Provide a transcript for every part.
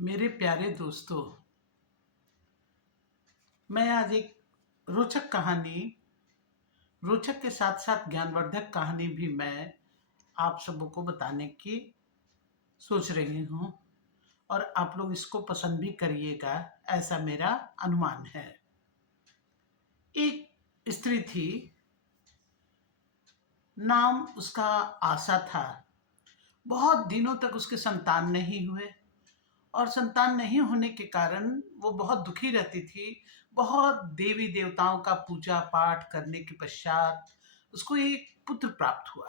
मेरे प्यारे दोस्तों, मैं आज एक रोचक कहानी, रोचक के साथ साथ ज्ञानवर्धक कहानी भी मैं आप सबों को बताने की सोच रही हूँ और आप लोग इसको पसंद भी करिएगा, ऐसा मेरा अनुमान है। एक स्त्री थी, नाम उसका आशा था। बहुत दिनों तक उसके संतान नहीं हुए और संतान नहीं होने के कारण वो बहुत दुखी रहती थी। बहुत देवी देवताओं का पूजा पाठ करने के पश्चात उसको एक पुत्र प्राप्त हुआ।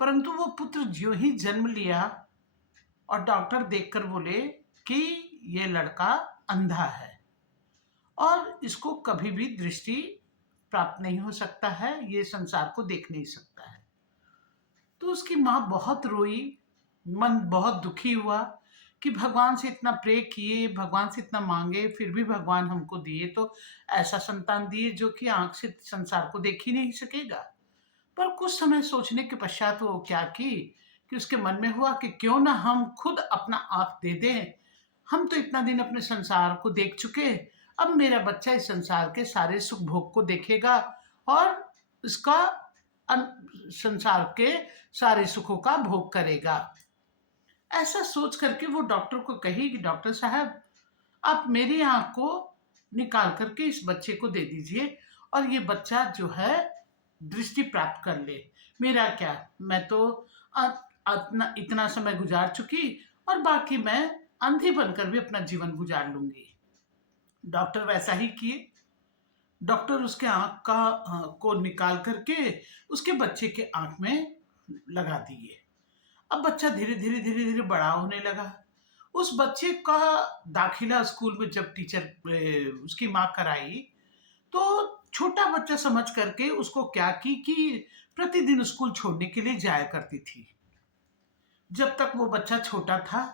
परंतु वो पुत्र ज्यों ही जन्म लिया और डॉक्टर देखकर बोले कि ये लड़का अंधा है और इसको कभी भी दृष्टि प्राप्त नहीं हो सकता है, ये संसार को देख नहीं सकता है। तो उसकी माँ बहुत रोई, मन बहुत दुखी हुआ कि भगवान से इतना प्रे किए, भगवान से इतना मांगे, फिर भी भगवान हमको दिए तो ऐसा संतान दिए जो कि आंख से संसार को देख ही नहीं सकेगा। पर कुछ समय सोचने के पश्चात वो क्या की कि उसके मन में हुआ कि क्यों ना हम खुद अपना आंख दे दें। हम तो इतना दिन अपने संसार को देख चुके, अब मेरा बच्चा इस संसार के सारे सुख भोग को देखेगा और इसका संसार के सारे सुखों का भोग करेगा। ऐसा सोच करके वो डॉक्टर को कही कि डॉक्टर साहब, आप मेरी आंख को निकाल करके इस बच्चे को दे दीजिए और ये बच्चा जो है दृष्टि प्राप्त कर ले। मेरा क्या, मैं तो इतना समय गुजार चुकी और बाकी मैं अंधी बनकर भी अपना जीवन गुजार लूंगी। डॉक्टर वैसा ही किए। डॉक्टर उसके आंख का को निकाल करके उसके बच्चे के आंख में लगा दिए। अब बच्चा धीरे धीरे धीरे धीरे बड़ा होने लगा। उस बच्चे का दाखिला स्कूल में जब उसकी माँ कराई तो छोटा बच्चा समझ करके उसको क्या की कि प्रतिदिन स्कूल छोड़ने के लिए जाया करती थी। जब तक वो बच्चा छोटा था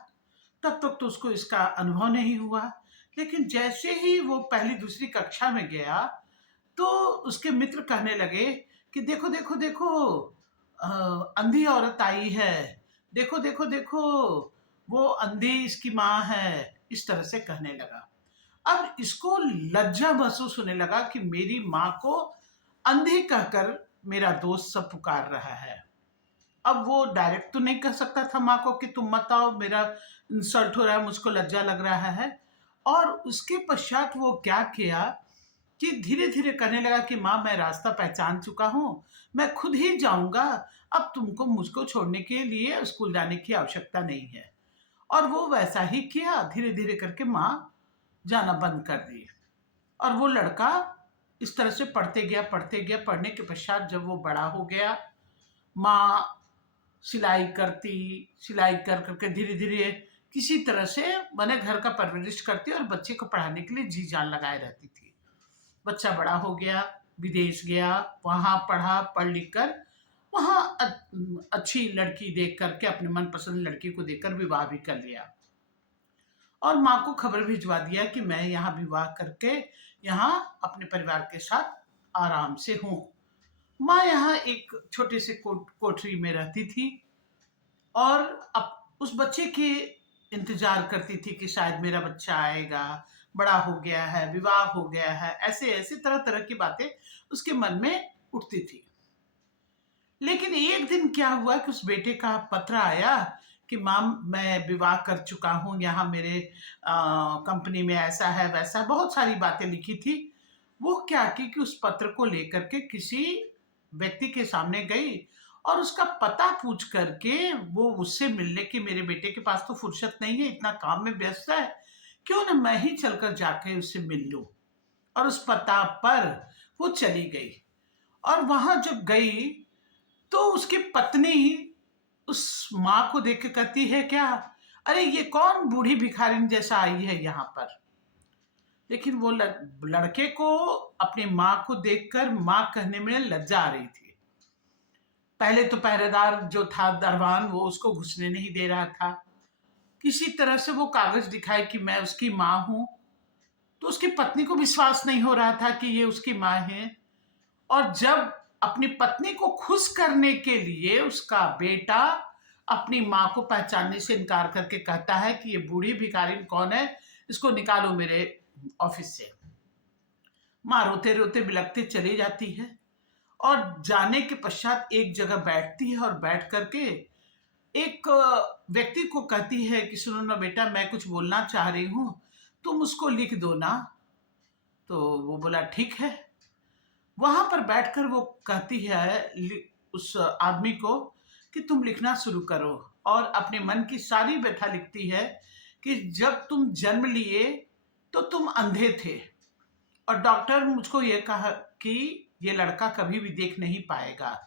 तब तक तो उसको इसका अनुभव नहीं हुआ, लेकिन जैसे ही वो पहली दूसरी कक्षा में गया तो उसके मित्र कहने लगे कि देखो देखो देखो, अ, अंधी औरत आई है, देखो देखो देखो, वो अंधी इसकी माँ है। इस तरह से कहने लगा। अब इसको लज्जा महसूस होने लगा कि मेरी माँ को अंधी कहकर मेरा दोस्त सब पुकार रहा है। अब वो डायरेक्ट तो नहीं कह सकता था माँ को कि तुम मत आओ, मेरा इंसल्ट हो रहा है, मुझको लज्जा लग रहा है। और उसके पश्चात वो क्या किया कि धीरे धीरे कहने लगा कि माँ, मैं रास्ता पहचान चुका हूँ, मैं खुद ही जाऊंगा, अब तुमको मुझको छोड़ने के लिए स्कूल जाने की आवश्यकता नहीं है। और वो वैसा ही किया, धीरे धीरे करके माँ जाना बंद कर दी। और वो लड़का इस तरह से पढ़ते गया पढ़ते गया। पढ़ने के पश्चात जब वो बड़ा हो गया, माँ सिलाई कर करके धीरे धीरे किसी तरह से मैंने घर का परवरिश करती और बच्चे को पढ़ाने के लिए जी जान लगाए रहती थी। बच्चा बड़ा हो गया, विदेश गया, वहाँ पढ़ा, पढ़ लिख कर वहाँ अच्छी लड़की देख करके, अपने मनपसंद लड़की को देखकर विवाह भी कर लिया और माँ को खबर भिजवा दिया कि मैं यहाँ विवाह करके यहाँ अपने परिवार के साथ आराम से हूँ। माँ यहाँ एक छोटे से कोठरी में रहती थी और अब उस बच्चे के इंतजार करती थी कि शायद मेरा बच्चा आएगा, बड़ा हो गया है, विवाह हो गया है, ऐसे ऐसे तरह तरह की बातें उसके मन में उठती थी। लेकिन एक दिन क्या हुआ कि उस बेटे का पत्र आया कि माँ, मैं विवाह कर चुका हूँ, यहाँ मेरे कंपनी में ऐसा है वैसा है, बहुत सारी बातें लिखी थी। वो क्या की कि उस पत्र को लेकर के किसी व्यक्ति के सामने गई और उसका पता पूछ करके वो उससे मिलने की, मेरे बेटे के पास तो फुर्सत नहीं है, इतना काम में व्यस्त है, क्यों ना मैं ही चलकर जाके उससे मिल लूं। और उस पता पर वो चली गई और वहां जब गई तो उसकी पत्नी उस माँ को देख के कहती है, क्या, अरे ये कौन बूढ़ी भिखारिन जैसा आई है यहाँ पर। लेकिन वो लड़के को अपनी माँ को देखकर माँ कहने में लज्जा आ रही थी। पहले तो पहरेदार जो था दरबान, वो उसको घुसने नहीं दे रहा था। किसी तरह से वो कागज दिखाए कि मैं उसकी माँ हूं, तो उसकी पत्नी को विश्वास नहीं हो रहा था कि ये उसकी माँ है। और जब अपनी पत्नी को खुश करने के लिए उसका बेटा अपनी माँ को पहचानने से इनकार करके कहता है कि ये बूढ़ी भिखारिन कौन है, इसको निकालो मेरे ऑफिस से। माँ रोते-रोते बिलखते चली जाती है और जाने के पश्चात एक जगह बैठती है और बैठ कर के एक व्यक्ति को कहती है कि सुनो ना बेटा, मैं कुछ बोलना चाह रही हूँ, तुम उसको लिख दो ना। तो वो बोला ठीक है। वहाँ पर बैठकर वो कहती है उस आदमी को कि तुम लिखना शुरू करो, और अपने मन की सारी व्यथा लिखती है कि जब तुम जन्म लिए तो तुम अंधे थे, और डॉक्टर मुझको ये कहा कि ये लड़का कभी भी देख नहीं पाएगा।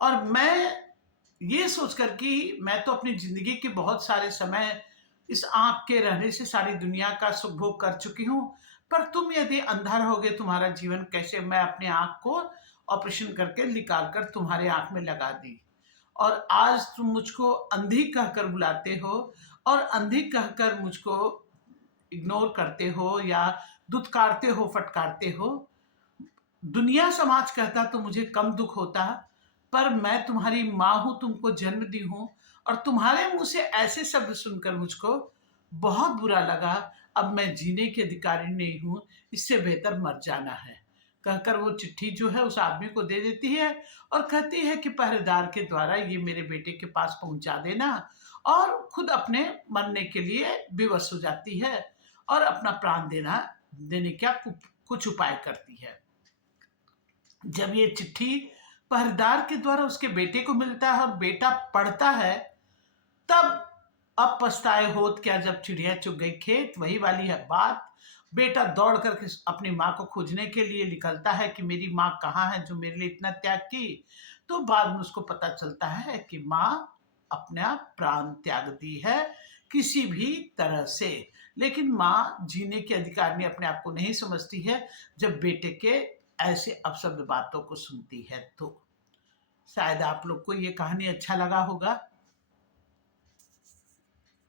और मैं ये सोचकर कि मैं तो अपनी ज़िंदगी के बहुत सारे समय इस आँख के रहने से सारी दुनिया का सुख भोग कर चुकी हूँ, पर तुम यदि अंधा रहोगे तुम्हारा जीवन कैसे? मैं अपनी आँख को ऑपरेशन करके निकाल कर तुम्हारे आँख में लगा दी, और आज तुम मुझको अंधी कहकर बुलाते हो और अंधी कहकर मुझको इग्नोर करते हो या दुत्कारते हो, फटकारते हो। दुनिया समाज कहता तो मुझे कम दुख होता, पर मैं तुम्हारी माँ हूँ, तुमको जन्म दी हूँ, और तुम्हारे मुँह से ऐसे शब्द सुनकर मुझको बहुत बुरा लगा। अब मैं जीने की अधिकारी नहीं हूँ, इससे बेहतर मर जाना है। कहकर वो चिट्ठी जो है उस आदमी को दे देती है और कहती है कि पहरेदार के द्वारा ये मेरे बेटे के पास पहुँचा देना, और खुद अपने मरने के लिए विवश हो जाती है और अपना प्राण देने का कुछ उपाय करती है। जब ये चिट्ठी पहरेदार के द्वारा उसके बेटे को मिलता है और बेटा पढ़ता है, तब अब पछताए होत क्या जब चिड़िया चुग गई खेत, वही वाली है बात। बेटा दौड़ करके अपनी माँ को खोजने के लिए निकलता है कि मेरी माँ कहाँ है जो मेरे लिए इतना त्याग की। तो बाद में उसको पता चलता है कि माँ अपना प्राण त्याग दी है किसी भी तरह से। लेकिन माँ जीने के अधिकार में अपने आप को नहीं समझती है जब बेटे के ऐसे अपशब्द बातों को सुनती है। तो शायद आप लोग को ये कहानी अच्छा लगा होगा।